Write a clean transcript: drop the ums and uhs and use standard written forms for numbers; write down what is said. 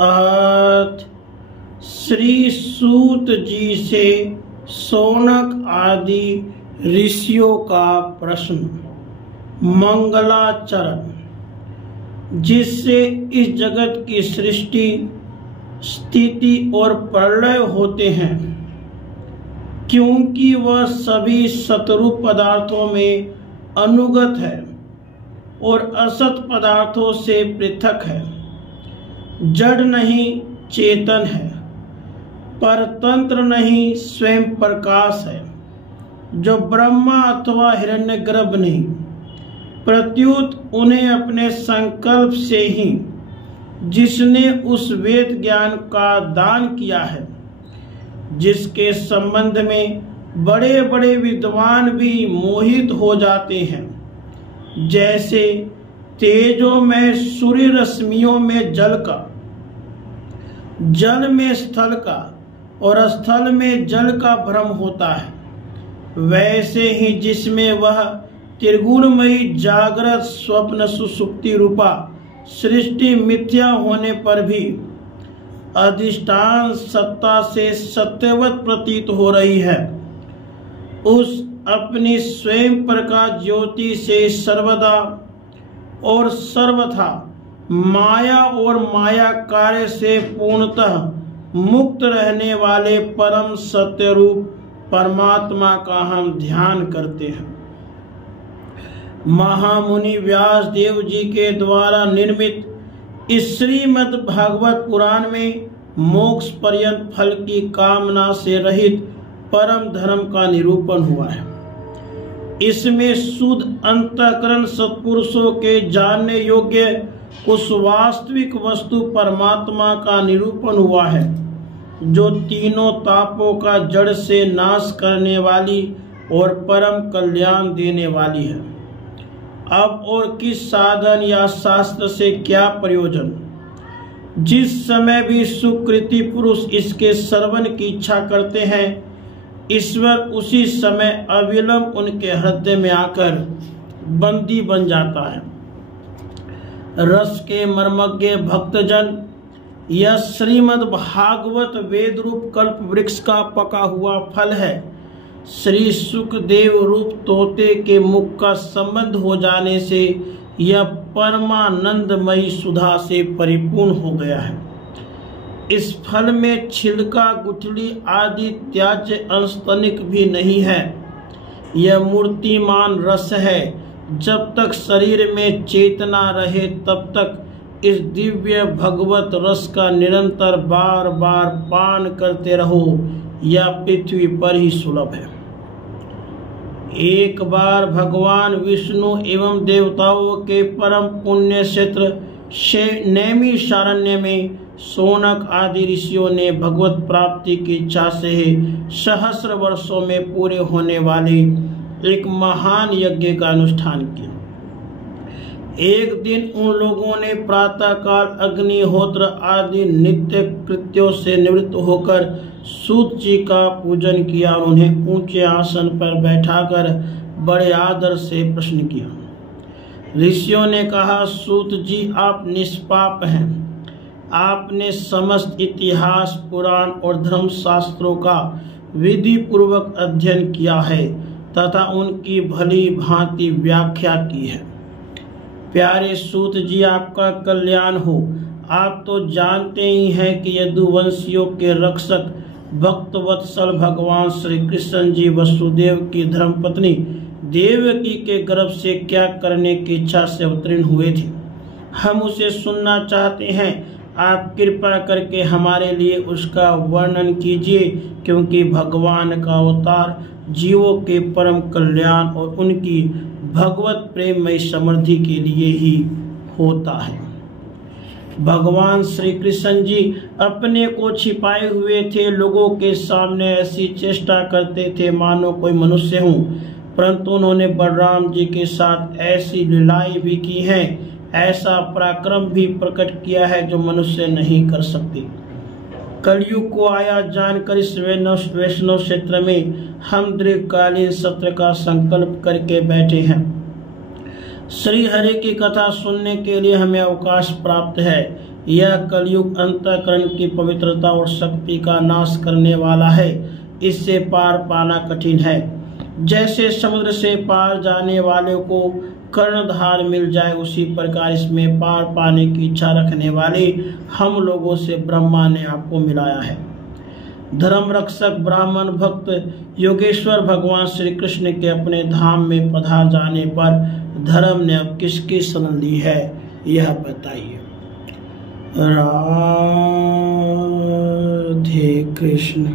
अथ श्री सूत जी से शौनक आदि ऋषियों का प्रश्न। मंगलाचरण, जिससे इस जगत की सृष्टि, स्थिति और प्रलय होते हैं, क्योंकि वह सभी सतरूप पदार्थों में अनुगत है और असत पदार्थों से पृथक है। जड़ नहीं, चेतन है, परतंत्र नहीं, स्वयं प्रकाश है, जो ब्रह्मा अथवा हिरण्यगर्भ नहीं, प्रत्युत उन्हें अपने संकल्प से ही जिसने उस वेद ज्ञान का दान किया है, जिसके संबंध में बड़े बड़े विद्वान भी मोहित हो जाते हैं, जैसे तेजोमय सूर्य रश्मियों में जल का, जल में स्थल का और स्थल में जल का भ्रम होता है, वैसे ही जिसमें वह त्रिगुणमयी जागृत स्वप्न सुषुप्ति रूपा सृष्टि मिथ्या होने पर भी अधिष्ठान सत्ता से सत्यवत प्रतीत हो रही है, उस अपनी स्वयं प्रकाश ज्योति से सर्वदा और सर्वथा माया और माया कार्य से पूर्णतः मुक्त रहने वाले परम सत्य रूप परमात्मा का हम ध्यान करते हैं। महामुनि व्यास देव जी के द्वारा निर्मित इस श्रीमद् भागवत पुराण में मोक्ष पर्यंत फल की कामना से रहित परम धर्म का निरूपण हुआ है। इसमें शुद्ध अंतःकरण सत्पुरुषों के जानने योग्य उस वास्तविक वस्तु परमात्मा का निरूपण हुआ है, जो तीनों तापों का जड़ से नाश करने वाली और परम कल्याण देने वाली है। अब और किस साधन या शास्त्र से क्या प्रयोजन? जिस समय भी सुकृति पुरुष इसके श्रवण की इच्छा करते हैं, ईश्वर उसी समय अविलंब उनके हृदय में आकर बंदी बन जाता है। रस के मर्मज्ञ भक्तजन, यह श्रीमद् भागवत वेद रूप कल्प वृक्ष का पका हुआ फल है। श्री सुखदेव रूप तोते के मुख का संबंध हो जाने से यह परमानंदमयी सुधा से परिपूर्ण हो गया है। इस फल में छिलका, गुठली आदि त्याज्य अंश तनिक भी नहीं है। यह मूर्तिमान रस है। जब तक शरीर में चेतना रहे तब तक इस दिव्य भगवत रस का निरंतर बार बार पान करते रहो। यह पृथ्वी पर ही सुलभ है। एक बार भगवान विष्णु एवं देवताओं के परम पुण्य क्षेत्र नैमिषारण्य में शौनक आदि ऋषियों ने भगवत प्राप्ति की इच्छा से सहस्र वर्षों में पूरे होने वाले एक महान यज्ञ का अनुष्ठान किया। एक दिन उन लोगों ने प्रातःकाल अग्निहोत्र आदि नित्य कृत्यों से निवृत्त होकर सूत जी का पूजन किया और उन्हें ऊंचे आसन पर बैठाकर बड़े आदर से प्रश्न किया। ऋषियों ने कहा, सूत जी, आप निष्पाप हैं। आपने समस्त इतिहास, पुराण और धर्म शास्त्रों का विधि पूर्वक अध्ययन किया है तथा उनकी भली भांति व्याख्या की है। प्यारे सूत जी, आपका कल्याण हो। आप तो जानते ही हैं कि यदुवंशियों के रक्षक भक्तवत्सल भगवान श्री कृष्ण जी वसुदेव की धर्मपत्नी देवकी के गर्भ से क्या करने की इच्छा से अवतीर्ण हुए थे। हम उसे सुनना चाहते हैं। आप कृपा करके हमारे लिए उसका वर्णन कीजिए, क्योंकि भगवान का अवतार जीवों के परम कल्याण और उनकी भगवत प्रेममय समृद्धि के लिए ही होता है। भगवान श्री कृष्ण जी अपने को छिपाए हुए थे। लोगों के सामने ऐसी चेष्टा करते थे मानो कोई मनुष्य हूँ, परंतु उन्होंने बलराम जी के साथ ऐसी लीलाएं भी की हैं, ऐसा पराक्रम भी प्रकट किया है जो मनुष्य नहीं कर सकते। कलयुग को आया जानकर इस वैष्णव क्षेत्र में हम दीर्घकालीन सत्र का संकल्प करके बैठे हैं। श्री हरि की कथा सुनने के लिए हमें अवकाश प्राप्त है। यह कलयुग अंतःकरण की पवित्रता और शक्ति का नाश करने वाला है। इससे पार पाना कठिन है। जैसे समुद्र से पार जाने वाले को कर्णधार मिल जाए, उसी प्रकार इसमें पार पाने की इच्छा रखने वाले हम लोगों से ब्रह्मा ने आपको मिलाया है। धर्म रक्षक ब्राह्मण भक्त योगेश्वर भगवान श्री कृष्ण के अपने धाम में पधार जाने पर धर्म ने अब किसकी शरण ली है, यह बताइए। राधे कृष्ण।